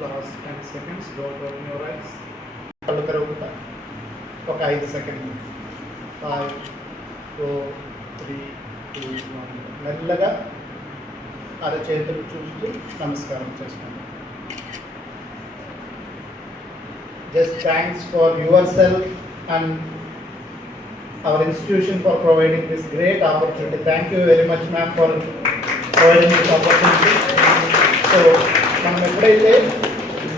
Last 10 seconds. Don't open your eyes. కళ్ళు తెరవకుండా ఒక 5 సెకండ్లు. 5, 4, 3, 2, 1. మెల్లగా అరచేతులు చూస్తూ నమస్కారం చేసుకోండి. Just thanks for yourself and our institution for providing this great opportunity. Thank you very much, ma'am, for providing this opportunity. So, మనం ఎప్పుడైతే